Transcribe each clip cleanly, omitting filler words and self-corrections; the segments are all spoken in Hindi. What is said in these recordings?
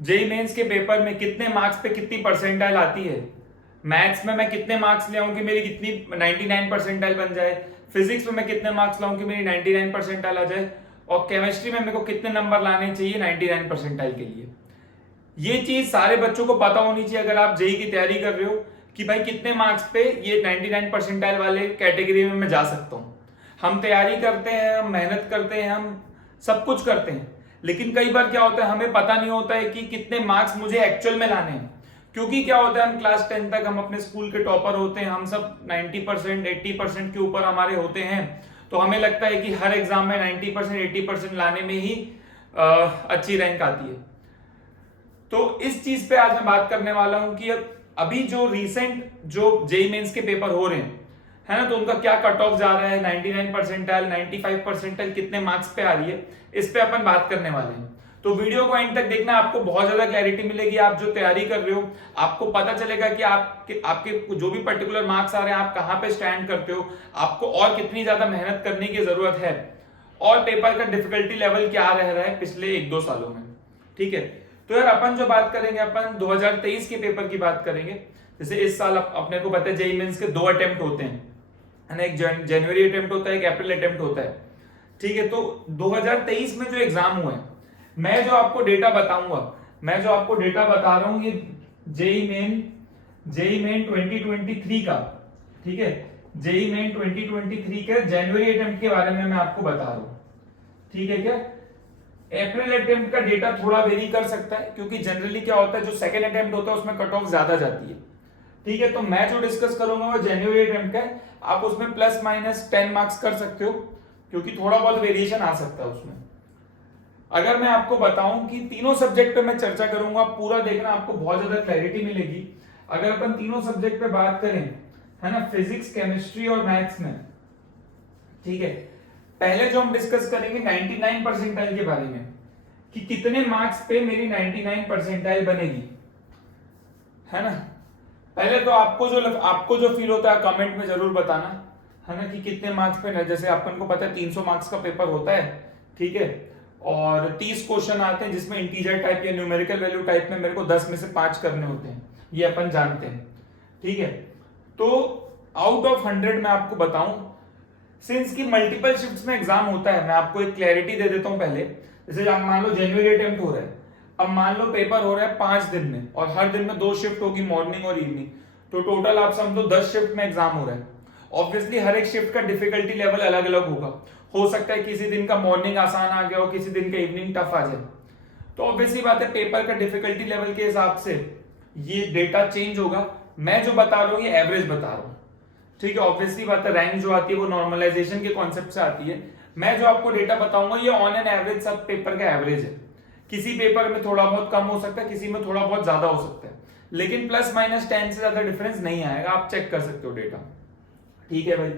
जेई मेंस के पेपर में कितने मार्क्स पे कितनी परसेंटाइल आती है, मैथ्स में मैं कितने मार्क्स ले आऊं कि मेरी कितनी 99 परसेंटाइल बन जाए, फिजिक्स में मैं कितने मार्क्स लाऊं कि मेरी 99 परसेंटाइल आ जाए, और केमिस्ट्री में मेरे को कितने नंबर लाने चाहिए 99 परसेंटाइल के लिए। ये चीज सारे बच्चों को पता होनी चाहिए अगर आप जेई की तैयारी कर रहे हो कि भाई कितने मार्क्स पे ये 99 परसेंटाइल वाले कैटेगरी में मैं जा सकता हूँ। हम तैयारी करते हैं, हम मेहनत करते हैं, हम सब कुछ करते हैं, लेकिन कई बार क्या होता है हमें पता नहीं होता है कि कितने मार्क्स मुझे एक्चुअल में लाने हैं। क्योंकि क्या होता है हम क्लास 10 तक हम अपने स्कूल के टॉपर होते हैं, हम सब 90% 80% के ऊपर हमारे होते हैं, तो हमें लगता है कि हर एग्जाम में 90% 80% लाने में ही अच्छी रैंक आती है। तो इस चीज पे आज मैं बात करने वाला हूं कि अभी जो रीसेंट जो जेई मेंस के पेपर हो रहे हैं है ना, तो उनका क्या कट ऑफ जा रहा है, 99 परसेंटाइल 95 परसेंटाइल कितने मार्क्स पे आ रही है, इस पे अपन बात करने वाले हैं। तो वीडियो को एंड तक देखना, आपको बहुत ज्यादा क्लैरिटी मिलेगी। आप जो तैयारी कर रहे हो आपको पता चलेगा कि आपके जो भी पर्टिकुलर मार्क्स आ रहे हैं आप कहाँ पे स्टैंड करते हो, आपको और कितनी ज्यादा मेहनत करने की जरूरत है, और पेपर का डिफिकल्टी लेवल क्या रह रहा है पिछले 1-2 सालों में। ठीक है, तो यार अपन जो बात करेंगे अपन 2023 के पेपर की बात करेंगे। जैसे इस साल अपने को पता है जेईई मेंस के 2 अटेम्प्ट होते हैं, है ना, एक जनवरी अटेम्प्ट होता है, एक अप्रैल अटेम्प्ट होता है। ठीक है, तो 2023 में जो एग्जाम हुए हैं, मैं जो आपको डेटा बताऊंगा, मैं जो आपको डेटा बता रहा हूं ये जेईई मेन 2023 का, ठीक है, जेईई मेन 2023 के जनवरी अटेम्प्ट के बारे में मैं आपको बता रहा हूं। ठीक है क्या, अप्रैल अटेम्प्ट का डेटा थोड़ा वेरी कर सकता है क्योंकि जनरली क्या होता है जो सेकंड अटेम्प्ट होता है उसमें कट ऑफ ज्यादा जाती है। ठीक है, तो मैं जो डिस्कस करूंगा वो जनवरी अटेम्प्ट का है, आप उसमें प्लस माइनस 10 मार्क्स कर सकते हो क्योंकि थोड़ा बहुत वेरिएशन आ सकता है उसमें। अगर मैं आपको बताऊं कि तीनों सब्जेक्ट पे मैं चर्चा करूंगा, पूरा देखना, आपको बहुत ज्यादा क्लैरिटी मिलेगी। अगर अपन तीनों सब्जेक्ट पे बात करें, है ना, फिजिक्स केमिस्ट्री और मैथ्स में, ठीक है, पहले जो हम डिस्कस करेंगे 99 परसेंटाइल के बारे में कि कितने मार्क्स पे मेरी 99 परसेंटाइल बनेगी, है ना। पहले तो आपको जो फील होता है कमेंट में जरूर बताना, है ना, कि कितने मार्क्स पे, जैसे अपन को पता है 300 मार्क्स का पेपर होता है, ठीक है, और 30 क्वेश्चन आते हैं जिसमें इंटीजर टाइप या न्यूमेरिकल वैल्यू टाइप में मेरे को 10 में से 5 करने होते हैं, ये अपन जानते हैं। ठीक है, तो आउट ऑफ 100 मैं आपको बताऊं, सिंस की मल्टीपल शिफ्ट्स में एग्जाम होता है, मैं आपको एक क्लैरिटी दे देता हूं पहले। जैसे आप मान लो जनवरी अटेम्प्ट हो रहा है, अब मान लो पेपर हो रहा है 5 दिन में और हर दिन में 2 शिफ्ट होगी, मॉर्निंग और इवनिंग, तो टोटल आप समझो 10 शिफ्ट में एग्जाम हो रहा है। ऑब्वियसली हर एक शिफ्ट का डिफिकल्टी लेवल अलग अलग होगा, हो सकता है किसी दिन का मॉर्निंग आसान आ गया हो, किसी दिन का इवनिंग टफ आ जाए, तो ऑब्वियसली बात है पेपर का डिफिकल्टी लेवल के हिसाब से ये डेटा चेंज होगा। मैं जो बता रहा हूँ ये एवरेज बता रहा हूँ, ठीक है, ऑब्वियसली बात है रैंक जो आती है वो नॉर्मलाइजेशन के कॉन्सेप्ट से आती है। मैं जो आपको डेटा बताऊंगा ये ऑन एन एवरेज सब पेपर का एवरेज है, किसी पेपर में थोड़ा बहुत कम हो सकता है, किसी में थोड़ा बहुत ज्यादा हो सकता है, लेकिन प्लस माइनस 10 से ज्यादा डिफरेंस नहीं आएगा, आप चेक कर सकते हो डेटा। ठीक है भाई,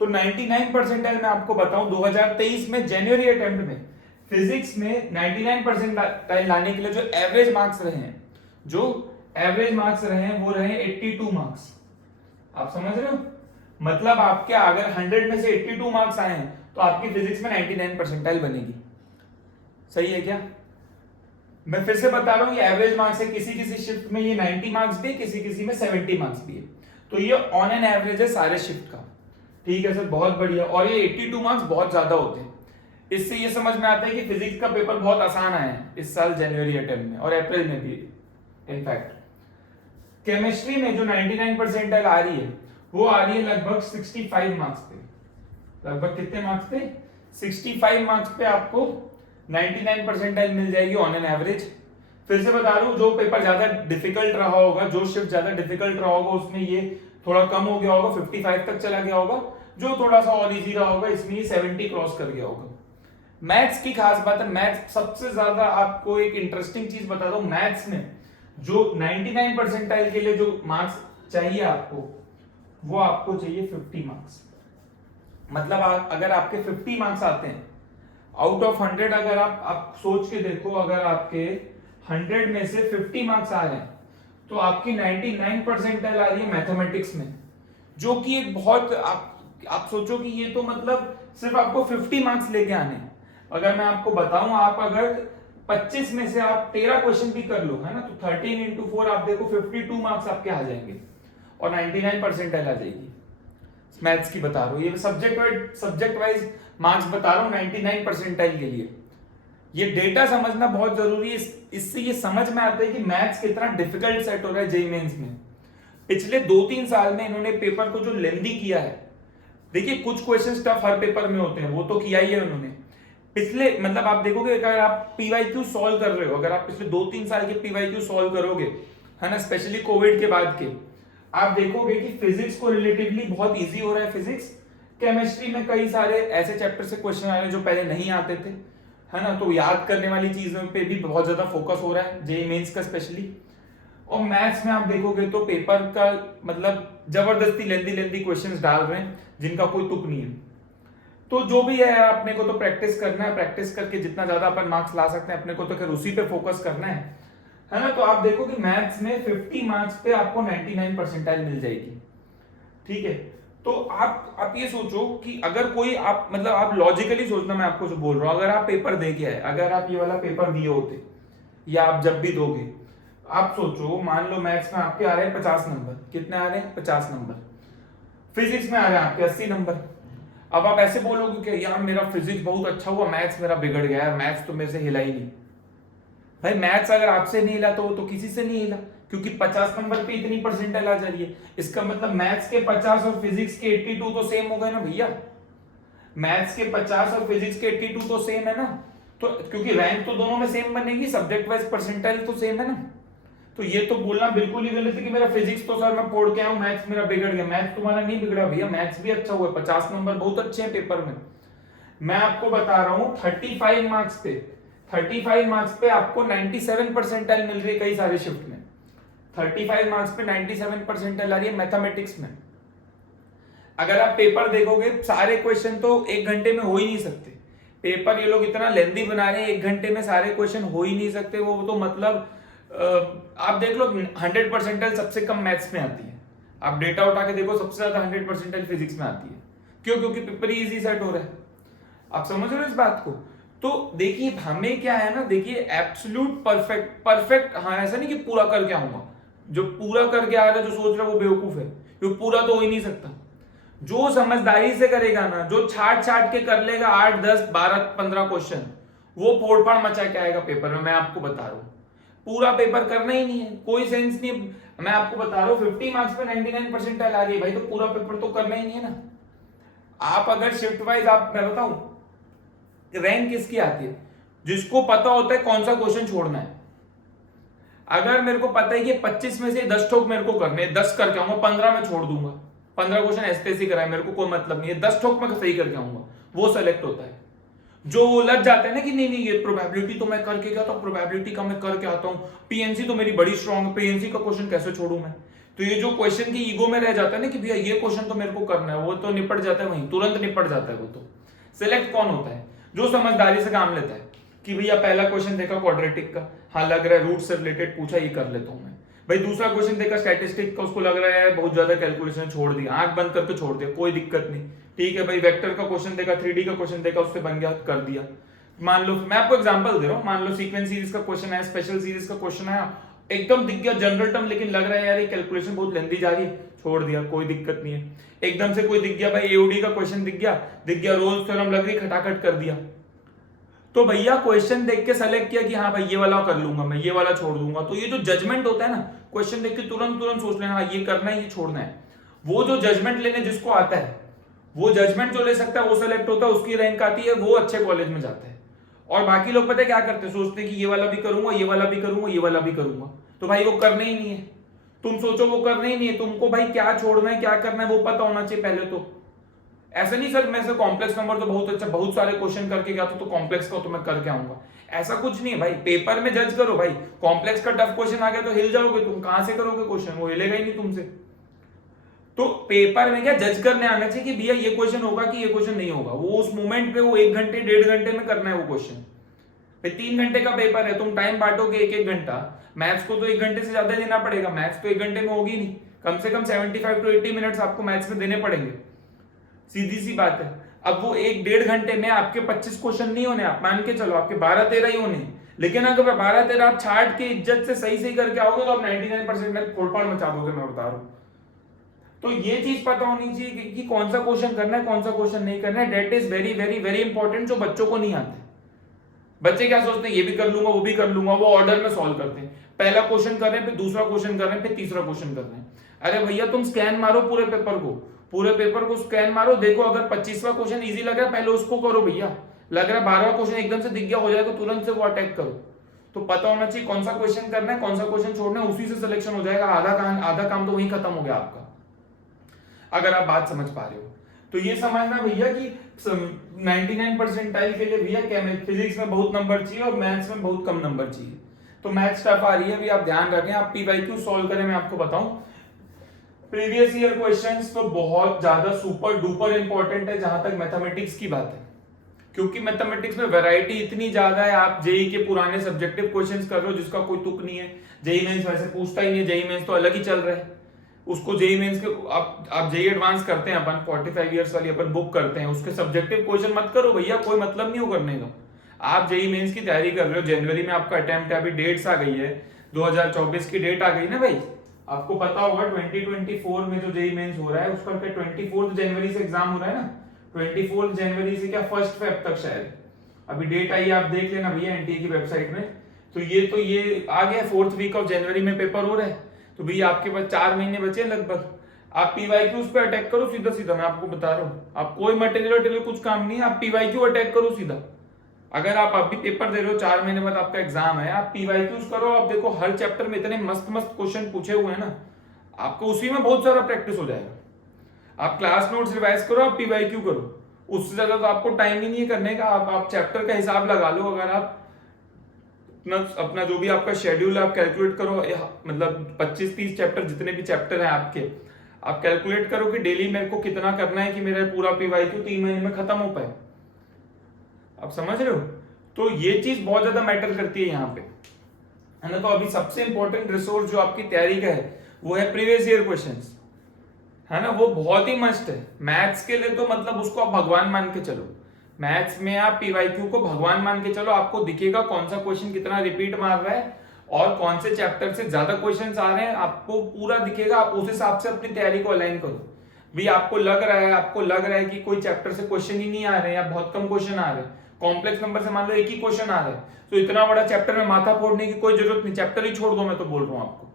तो 99 परसेंटाइल मैं आपको बताऊं 2023 में जनवरी अटेम्प्ट में फिजिक्स में 99 परसेंटाइल लाने के लिए जो एवरेज मार्क्स रहे हैं, जो एवरेज मार्क्स रहे हैं वो रहे 82 मार्क्स। आप समझ रहे हो, मतलब आपके अगर 100 में से 82 मार्क्स आए हैं तो आपकी फिजिक्स में 99 परसेंटाइल बनेगी। सही है क्या, मैं फिर से बता रहा हूं ये एवरेज मार्क्स है, किसी किसी शिफ्ट में ये 90 मार्क्स भी है, किसी किसी में 70 मार्क्स भी है, तो ये ऑन एन एवरेज है सारे शिफ्ट का। ठीक है सर, बहुत बढ़िया, और ये 82 मार्क्स बहुत ज्यादा होते हैं। इससे ये समझ में आता है कि फिजिक्स का पेपर बहुत आसान आया है इस साल जनवरी अटेम्प्ट में और अप्रैल में भी। इनफैक्ट केमिस्ट्री में जो 99 परसेंटाइल आ रही है वो आ रही है लगभग 65 मार्क्स पे, लगभग कितने मार्क्स पे, 65 मार्क्स पे आपको 99 परसेंटाइल मिल जाएगी ऑन एन एवरेज। फिर से बता रहा हूं जो पेपर ज्यादा डिफिकल्ट रहा होगा, जो शिफ्ट ज्यादा डिफिकल्ट रहा होगा उसमें ये थोड़ा कम हो गया होगा, 55 तक चला गया होगा, जो थोड़ा सा और इजी रहा होगा इसमें 70 क्रॉस कर गया होगा। मैथ्स की खास बात है, मैथ्स सबसे ज्यादा, आपको एक इंटरेस्टिंग चीज बता दो, मैथ्स में जो 99 परसेंटाइल के लिए जो मार्क्स चाहिए आपको, वो आपको चाहिए 50 मार्क्स। मतलब अगर आपके 50 मार्क्स आते हैं आउट ऑफ 100, अगर आप सोच के देखो, अगर आपके 100 में से 50 मार्क्स आ रहे हैं तो आपकी 99 परसेंटाइल आ रही है मैथमेटिक्स में, जो कि एक बहुत, आप सोचो कि ये तो मतलब सिर्फ आपको 50 मार्क्स लेके आने हैं। अगर मैं आपको बताऊं, आप अगर 25 में से आप 13 क्वेश्चन भी कर लो, है ना, तो 13 इंटू 4 आप देखो 52 मार्क्स आपके आ जाएंगे और 99 परसेंटाइल आ जाएगी। मैथ्स की बता रहा हूँ, ये सब्जेक्ट वाइज मार्क्स बता रहा हूँ 99 परसेंटाइल के लिए। ये डेटा समझना बहुत जरूरी है, इससे ये समझ में आता है कि मैथ्स कितना डिफिकल्ट सेट हो रहा है जेईई मेंस में। पिछले 2-3 साल में इन्होंने पेपर को जो लेंदी किया है, देखिए कुछ क्वेश्चन टफ हर पेपर में होते हैं, वो तो किया ही है उन्होंने। पिछले मतलब आप देखोगे अगर आप पीवाईक्यू सॉल्व कर रहे हो, अगर आप पिछले 2-3 साल के पीवाईक्यू सॉल्व करोगे, है ना, स्पेशली कोविड के बाद के, आप देखोगे कि फिजिक्स को रिलेटिवली बहुत इजी हो रहा है फिजिक्स। केमिस्ट्री में कई सारे ऐसे चैप्टर से क्वेश्चन आ रहे हैं जो पहले नहीं आते थे, है ना, तो याद करने वाली चीजों पे भी बहुत ज्यादा फोकस हो रहा है जेईई मेंस का स्पेशली। और मैथ्स में आप देखोगे तो पेपर का मतलब जबरदस्ती लेंदी क्वेश्चंस डाल रहे हैं जिनका कोई तुक नहीं है। तो जो भी है अपने को तो प्रैक्टिस करना है, प्रैक्टिस करके जितना ज्यादा अपन मार्क्स ला सकते हैं अपने को तो फिर उसी पे फोकस करना है ना। तो आप देखो कि मैथ्स में 50 मार्क्स पे आपको 99 परसेंटाइल मिल जाएगी, ठीक है। तो आप ये सोचो कि अगर कोई आप मतलब आप लॉजिकली सोचना, मैं आपको जो बोल रहा हूं, अगर आप पेपर दे के आए, अगर आप ये वाला पेपर दिए होते या आप जब भी दोगे, आप सोचो मान लो मैथ्स में आपके आ रहे हैं 50 नंबर, कितने आ रहे हैं 50 नंबर, फिजिक्स में आ रहे हैं आपके 80 नंबर। अब आप ऐसे बोलोगे कि यार मेरा फिजिक्स बहुत अच्छा हुआ, मैथ्स मेरा बिगड़ गया यार, मैथ्स तो मेरे से हिला ही नहीं। भाई मैथ्स अगर आपसे नहीं हिला तो वो तो किसी से नहीं हिला, क्योंकि 50 नंबर पे इतनी परसेंटाइल आ जा रही है। इसका मतलब मैथ्स के 50 और फिजिक्स के 82 तो सेम हो गए ना भैया। मैथ्स के 50 और फिजिक्स के 82 तो सेम है ना, तो क्योंकि रैंक तो दोनों में सेम बनेगी, सब्जेक्ट वाइज परसेंटाइल तो सेम है ना। तो ये तो बोलना बिल्कुल ही गलत है कि मेरा फिजिक्स तो सर मैं फोड़ के आया हूं, मैथ्स मेरा बिगड़ गया। मैथ्स तुम्हारा नहीं बिगड़ा भैया, मैथ्स भी अच्छा हुआ, 50 नंबर बहुत अच्छे हैं पेपर में। मैं आपको बता रहा हूं 35 मार्क्स पे आपको 97 परसेंटाइल मिल रही है कई सारे शिफ्ट में। 35 मार्क्स पे 97 परसेंटाइल आ रही है मैथमेटिक्स में। अगर आप पेपर देखोगे सारे क्वेश्चन तो 1 घंटे में हो ही नहीं सकते। पेपर ये लोग इतना लेंदी बना रहे हैं, 1 घंटे में सारे क्वेश्चन हो ही नहीं सकते। वो तो मतलब आप देख लो 100 परसेंटाइल सबसे कम मैथ्स में आती है। आप डेटा उठा के देखो सबसे ज्यादा 100 परसेंटाइल फिजिक्स में आती है। क्यों? क्योंकि पेपर ही इजी सेट हो रहा है। आप समझ रहे हो इस बात को? तो देखिए हमें क्या है ना, देखिए एब्सोल्यूट परफेक्ट हाँ, ऐसा नहीं कि पूरा करके आऊंगा। जो पूरा करके आ रहा है, जो सोच रहा है वो बेवकूफ है, क्योंकि पूरा तो हो ही नहीं सकता। जो समझदारी से करेगा ना, जो छाट के कर लेगा 8, 10, 12, 15 क्वेश्चन, वो फोड़फाड़ मचा के आएगा पेपर में। मैं आपको बता रहा हूं, पूरा पेपर करना ही नहीं है, कोई सेंस नहीं। मैं आपको बता रहा हूं 50 मार्क्स पे 99 परसेंटाइल आ रही है भाई, तो पूरा पेपर तो करना ही नहीं है ना। आप अगर शिफ्ट वाइज, आप मैं बताऊं रैंक किसकी आती है? जिसको पता होता है कौन सा क्वेश्चन छोड़ना है। अगर मेरे को पता है कि 25 में से 10 ठोक मेरे को करने, 10 करके आऊंगा, 15 में छोड़ दूंगा। 15 क्वेश्चन ऐसे कराए, मेरे को कोई मतलब नहीं है, 10 ठोक में सही करके आऊंगा, वो सेलेक्ट होता है। जो लग जाता है ना कि नहीं ये प्रोबेबिलिटी तो मैं करके गया, तो प्रोबेबिलिटी का मैं करके आता हूं, पीएनसी तो मेरी बड़ी स्ट्रांग है, पीएनसी का क्वेश्चन कैसे छोड़ूं मैं। तो ये जो क्वेश्चन की ईगो में रह जाता है ना कि भैया ये क्वेश्चन तो मेरे को करना है, वो तो निपट जाता है वहीं, तुरंत निपट जाता है वो। तो सिलेक्ट कौन होता है? जो समझदारी से काम लेता है कि भैया पहला क्वेश्चन देखा क्वाड्रेटिक का, हाँ लग रहा है रूट से रिलेटेड पूछा, ये कर लेता हूं मैं। भाई दूसरा क्वेश्चन देखा स्टैटिस्टिक्स का, उसको लग रहा है बहुत ज्यादा कैलकुलेशन, छोड़ दिया, आंख बंद करके छोड़ दिया, कोई दिक्कत नहीं, ठीक है भाई। वेक्टर का क्वेश्चन देखा, 3D का क्वेश्चन देखा, उससे बन गया, कर दिया। मान लो मैं आपको एग्जांपल दे रहा हूं, मान लो सीक्वेंस सीरीज का क्वेश्चन है, स्पेशल सीरीज का क्वेश्चन है, एकदम दिख गया जनरल टर्म, लेकिन लग रहा है यार ये कैलकुलेशन बहुत लेंदी जा रही है, छोड़ दिया, कोई दिक्कत नहीं है। एकदम से कोई दिख गया भाई एओडी का क्वेश्चन दिख गया रोल्स थ्योरम लग रही, खटाखट कर दिया। तो भैया क्वेश्चन देख के सेलेक्ट किया कि हाँ भाई ये वाला कर लूंगा मैं, ये वाला छोड़ दूंगा। तो ये जो जजमेंट होता है ना, क्वेश्चन देख के तुरंत सोच लेना, हाँ ये करना है, ये छोड़ना है। वो जो जजमेंट लेने जिसको आता है, वो जजमेंट जो ले सकता है वो सेलेक्ट होता है, उसकी रैंक आती है, वो अच्छे कॉलेज में जाता है। और बाकी लोग पता है क्या करते हैं, सोचते हैं कि ये वाला भी करूंगा, ये वाला भी करूंगा, ये वाला भी करूंगा। तो भाई वो करना ही नहीं है। तुम सोचो वो करना ही नहीं है, तुमको भाई क्या छोड़ना है क्या करना है वो पता होना चाहिए पहले। तो ऐसा नहीं सर मैं सर कॉम्प्लेक्स नंबर तो बहुत अच्छा, बहुत सारे क्वेश्चन करके गया तो कॉम्प्लेक्स का तो मैं करके आऊंगा, ऐसा कुछ नहीं है भाई। पेपर में जज करो भाई, कॉम्प्लेक्स का टफ क्वेश्चन आ गया तो हिल जाओगे तुम, कहां से करोगे क्वेश्चन, वो हिलेगा ही नहीं तुमसे। तो पेपर में क्या जज करने आना चाहिए कि भैया ये क्वेश्चन होगा कि ये क्वेश्चन नहीं होगा। वो उस मोमेंट पे वो 1 घंटे 1.5 घंटे में करना है वो क्वेश्चन। 3 घंटे का पेपर है, तुम टाइम बांटोगे 1-1 घंटा, मैथ्स को तो 1 घंटे से ज्यादा देना पड़ेगा, मैथ्स तो 1 घंटे में होगी नहीं, कम से कम 75 to 80 मिनट्स आपको मैथ्स में देने पड़ेंगे, सीधी सी बात है। अब वो 1-1.5 घंटे में आपके 25 क्वेश्चन नहीं होने, आप मान के चलो आपके 12-13 ही होने, लेकिन अगर 12-13 आप छाट के इज्जत से सही सही करके आओगे तो आप 99% फोड़फाड़ मचा दोगे, मैं बता रहा हूँ। तो ये चीज पता होनी चाहिए कि कौन सा क्वेश्चन करना है, कौन सा क्वेश्चन नहीं करना है। Date is very very very important, जो बच्चों को नहीं आते। बच्चे क्या सोचते हैं, ये भी कर लूंगा वो भी कर लूंगा, वो ऑर्डर में सॉल्व करते हैं। पहला क्वेश्चन कर रहे हैं, फिर दूसरा क्वेश्चन कर रहे हैं, फिर तीसरा क्वेश्चन कर रहे हैं। अरे भैया तुम स्कैन मारो पूरे पेपर को, पूरे पेपर को स्कैन मारो, देखो अगर 25वां क्वेश्चन इजी लग रहा है पहले उसको करो भैया, लग रहा है 12वां क्वेश्चन एकदम से दिख गया हो जाएगा, तुरंत से वो अटैक करो। तो पता होना चाहिए कौन सा क्वेश्चन करना है, कौन सा क्वेश्चन छोड़ना है, उसी से सिलेक्शन हो जाएगा। आधा काम तो वहीं खत्म हो गया आपका, अगर आप बात समझ पा रहे हो। तो ये समझना भैया कि 99 परसेंटाइल के लिए भैया फिजिक्स में बहुत नंबर चाहिए और मैथ्स में बहुत कम नंबर चाहिए। तो मैथ्स टफ आ रही है भी, आप ध्यान रखें, आप पीवाईक्यू सॉल्व करें। मैं आपको बताऊं प्रीवियस ईयर क्वेश्चंस तो बहुत ज्यादा सुपर डुपर इंपॉर्टेंट है जहां तक मैथमेटिक्स की बात है, क्योंकि मैथमेटिक्स में वैरायटी इतनी ज्यादा है। आप जेई के पुराने सब्जेक्टिव क्वेश्चंस कर रहे हो जिसका कोई तुक नहीं है, जेई मेंस वैसे पूछता ही नहीं है, जेई मेंस तो अलग ही चल रहा है। उसको जेई मेंस के आप जेई एडवांस करते हैं अपन 45 इयर्स वाली अपन बुक करते हैं, उसके सब्जेक्टिव क्वेश्चन मत करो भैया, कोई मतलब नहीं हो करने का। आप जेई मेंस की तैयारी कर रहे हो, जनवरी में आपका अटेम्प्ट है, अभी डेट्स आ गई है, 2024 की डेट आ गई ना भाई। आपको पता होगा 2024 में जो जेई मेंस हो रहा है उसका 24 जनवरी से एग्जाम हो रहा है ना, 24 जनवरी से क्या 1 फेब तक शायद, अभी डेट आई आप देख लेना भैया एनटीए की वेबसाइट में। तो ये आ गया 4th वीक ऑफ जनवरी में पेपर हो रहा है। तो भैया आपके पास 4 महीने बचे लगभग, आप पीवाईक्यूज पे अटैक करो सीधा सीधा, मैं आपको बता रहा हूँ। आप कोई मटेरियल कुछ काम नहीं है, आप पीवाईक्यू अटैक करो सीधा। अगर आप अभी पेपर दे रहे हो 4 महीने बाद आपका एग्जाम है, आप पीवाईक्यूज करो। आप देखो हर चैप्टर में इतने मस्त मस्त क्वेश्चन पूछे हुए हैं ना, आपको उसी में बहुत सारा प्रैक्टिस हो जाएगा। आप क्लास नोट्स रिवाइज करो, आप पीवाईक्यू करो, उससे ज्यादा तो आपको टाइम ही नहीं है करने का। आप चैप्टर का हिसाब लगा लो, अगर आप अपना जो भी आपका शेड्यूल है आप कैलकुलेट करो, मतलब 25-30 चैप्टर जितने भी चैप्टर हैं आपके, आप कैलकुलेट करो कि डेली मेरे को कितना करना है कि मेरा पूरा पीवाईक्यू 3 महीने में खत्म हो पाए। आप समझ रहे हो? तो ये चीज बहुत ज्यादा मैटर करती है यहाँ पे, है ना। तो अभी सबसे इंपॉर्टेंट रिसोर्स जो आपकी तैयारी का है वो है प्रीवियस ईयर क्वेश्चंस, है ना। वो बहुत ही मस्त है मैथ्स के लिए, तो मतलब उसको आप भगवान मान के चलो। मैथ्स में आप पीवाईक्यू को भगवान मान के चलो, आपको दिखेगा कौन सा क्वेश्चन कितना रिपीट मार रहा है और कौन से चैप्टर से ज्यादा क्वेश्चंस आ रहे हैं, आपको पूरा दिखेगा। आप उस हिसाब से अपनी तैयारी को अलाइन करो। भी आपको लग रहा है कि कोई चैप्टर से क्वेश्चन ही नहीं आ रहे हैं या बहुत कम क्वेश्चन आ रहे हैं, कॉम्प्लेक्स नंबर से मान लो एक ही क्वेश्चन आ रहा है, तो इतना बड़ा चैप्टर में माथा फोड़ने की कोई जरूरत नहीं, चैप्टर ही छोड़ दो। मैं तो बोल रहा हूँ आपको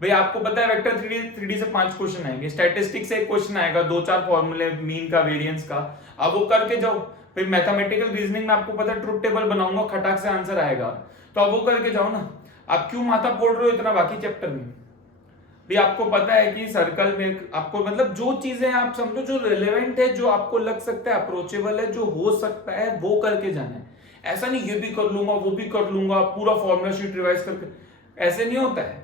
भाई, आपको पता है वेक्टर 3D से 5 क्वेश्चन आएंगे, स्टैटिस्टिक्स से एक क्वेश्चन आएगा, 2-4 फॉर्मूले मीन का वेरिएंस का, अब वो करके जाओ। फिर मैथमेटिकल रीजनिंग में आपको पता है ट्रुथ टेबल बनाऊंगा, खटाक से आंसर आएगा, तो अब वो करके जाओ ना। आप क्यों माथा फोड़ रहे हो इतना बाकी चैप्टर में? भी आपको पता है कि सर्कल में आपको मतलब जो चीजें आप समझो जो रिलेवेंट है, जो आपको लग सकता है अप्रोचेबल है, जो हो सकता है वो करके जाना है। ऐसा नहीं ये भी कर लूंगा वो भी कर लूंगा, पूरा फॉर्मूला शीट रिवाइज करके, ऐसे नहीं होता है।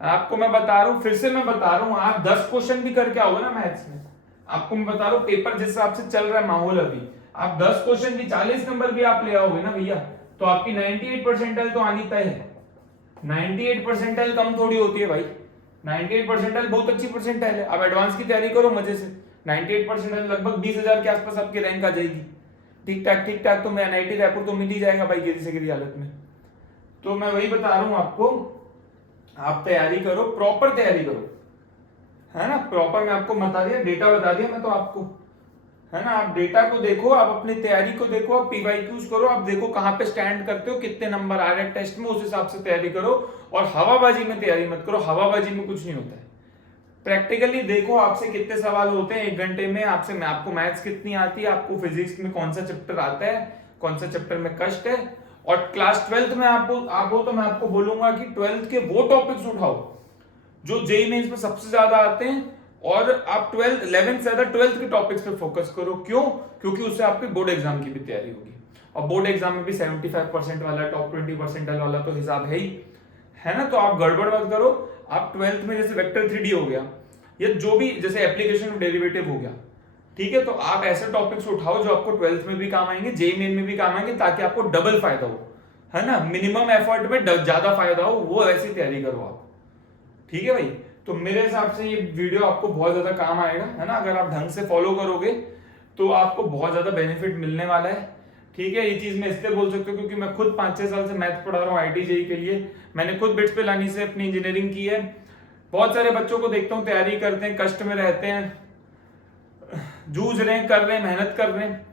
आपको मैं बता रहा हूं, फिर से मैं बता रहा हूं, आप 10 क्वेश्चन भी करके आओगे ना मैथ्स में, आपको मैं बता रहा हूं पेपर जिस हिसाब से चल रहा है माहौल अभी, आप 10 क्वेश्चन भी 40 नंबर भी आप ले आओगे ना भैया, तो आपकी 98 परसेंटाइल तो आनी तय है। 98 परसेंटाइल कम थोड़ी होती है भाई, 98 परसेंटाइल बहुत अच्छी परसेंटाइल है। आप एडवांस की तैयारी करो मजे से, 98 परसेंटाइल लगभग 20,000 के आसपास आपकी रैंक आ जाएगी। ठीक ठाक तो मैं NIT रायपुर तो मिल ही जाएगा भाई गिरी से गिरी हालत में। तो मैं वही बता रहा हूं आपको, आप तैयारी करो, प्रॉपर तैयारी करो, है ना। प्रॉपर मैं आपको बता दिया, डेटा बता दिया मैं तो आपको, है ना। आप डेटा को देखो, आप अपनी तैयारी को देखो, आप पीवाईक्यूज करो, आप देखो कहां पे स्टैंड करते हो, कितने नंबर आ रहे हैं टेस्ट में, उस हिसाब से तैयारी करो। और हवाबाजी में तैयारी मत करो, हवाबाजी में कुछ नहीं होता है। प्रैक्टिकली देखो आपसे कितने सवाल होते हैं 1 घंटे में, आपको मैथ्स कितनी आती है, आपको फिजिक्स में कौन सा चैप्टर आता है, कौन सा चैप्टर में कष्ट है। और क्लास 12th में आप हो तो मैं आपको बोलूंगा कि 12th के वो टॉपिक्स उठाओ जो जेईई मेंस में सबसे ज्यादा आते हैं, और आप 11th से ज्यादा 12th के टॉपिक्स पे फोकस करो। क्यों? क्योंकि उससे आपके बोर्ड एग्जाम की भी तैयारी होगी, और बोर्ड एग्जाम में भी 75% वाला, टॉप 20% वाला तो हिसाब है ही, है ना। तो आप गड़बड़ मत करो। आप 12th में जैसे वेक्टर 3D हो गया, या जो भी जैसे एप्लीकेशन ऑफ डेरिवेटिव हो गया, ठीक है, तो आप ऐसे टॉपिक्स उठाओ जो आपको 12th में भी काम आएंगे, जेईई मेन में भी काम आएंगे, ताकि आपको डबल फायदा हो, है ना। मिनिमम एफर्ट में ज्यादा फायदा हो, वो ऐसी तैयारी करो आप, ठीक है भाई। तो मेरे हिसाब से ये वीडियो आपको बहुत ज्यादा काम आएगा, है ना। अगर आप ढंग से फॉलो करोगे तो आपको बहुत ज्यादा बेनिफिट मिलने वाला है। ठीक है, ये चीज मैं इसलिए बोल सकता हूँ क्योंकि मैं खुद 5-6 साल से मैथ पढ़ा रहा हूँ IIT JEE के लिए। मैंने खुद बिट्स पे लानी से अपनी इंजीनियरिंग की है। बहुत सारे बच्चों को देखता हूँ तैयारी करते हैं, कष्ट में रहते हैं, जूझ रहे हैं, कर रहे हैं, मेहनत कर रहे हैं,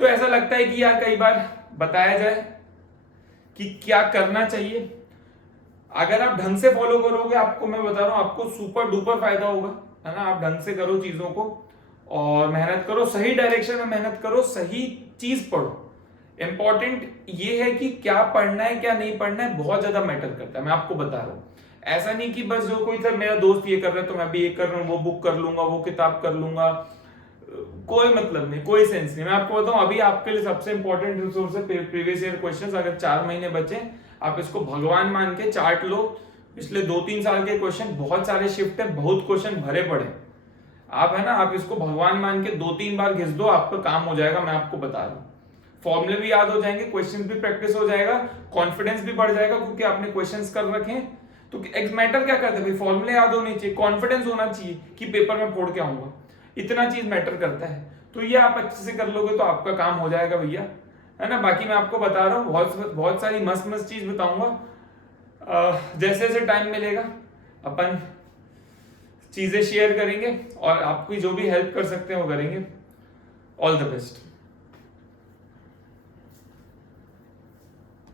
तो ऐसा लगता है कि यार कई बार बताया जाए कि क्या करना चाहिए। अगर आप ढंग से फॉलो करोगे, आपको मैं बता रहा हूँ, आपको सुपर डुपर फायदा होगा, है ना। आप ढंग से करो चीजों को और मेहनत करो, सही डायरेक्शन में मेहनत करो, सही चीज पढ़ो। इंपॉर्टेंट ये है कि क्या पढ़ना है क्या नहीं पढ़ना है बहुत ज्यादा मैटर करता है, मैं आपको बता रहा हूँ। ऐसा नहीं कि बस जो कोई सर मेरा दोस्त ये कर रहा है तो मैं भी ये कर रहा हूँ, वो बुक कर लूंगा, वो किताब कर लूंगा, कोई मतलब नहीं, कोई सेंस नहीं। मैं आपको बताऊं, अभी आपके लिए सबसे इंपॉर्टेंट रिसोर्स है प्रीवियस ईयर क्वेश्चंस। अगर 4 महीने बचे, आप इसको भगवान मान के चार्ट लो। पिछले 2-3 साल के क्वेश्चन बहुत सारे शिफ्ट है, बहुत क्वेश्चन भरे पड़े, आप है ना, आप इसको भगवान मान के 2-3 बार घिस दो, आपका काम हो जाएगा। मैं आपको बता रहा हूँ, फॉर्मूले भी याद हो जाएंगे, क्वेश्चन भी प्रैक्टिस हो जाएगा, कॉन्फिडेंस भी बढ़ जाएगा क्योंकि आपने क्वेश्चंस कर रखे हैं। तो मैटर क्या करता है भाई, फॉर्मूले याद होने चाहिए, कॉन्फिडेंस होना चाहिए कि पेपर में फोड़ के आऊंगा, इतना चीज मैटर करता है। तो ये आप अच्छे से कर लोगे तो आपका काम हो जाएगा भैया, है ना। बाकी मैं आपको बता रहा हूँ, बहुत सारी मस्त मस्त चीज बताऊंगा। जैसे जैसे टाइम मिलेगा अपन चीजें शेयर करेंगे और आपकी जो भी हेल्प कर सकते हैं वो करेंगे। All the best.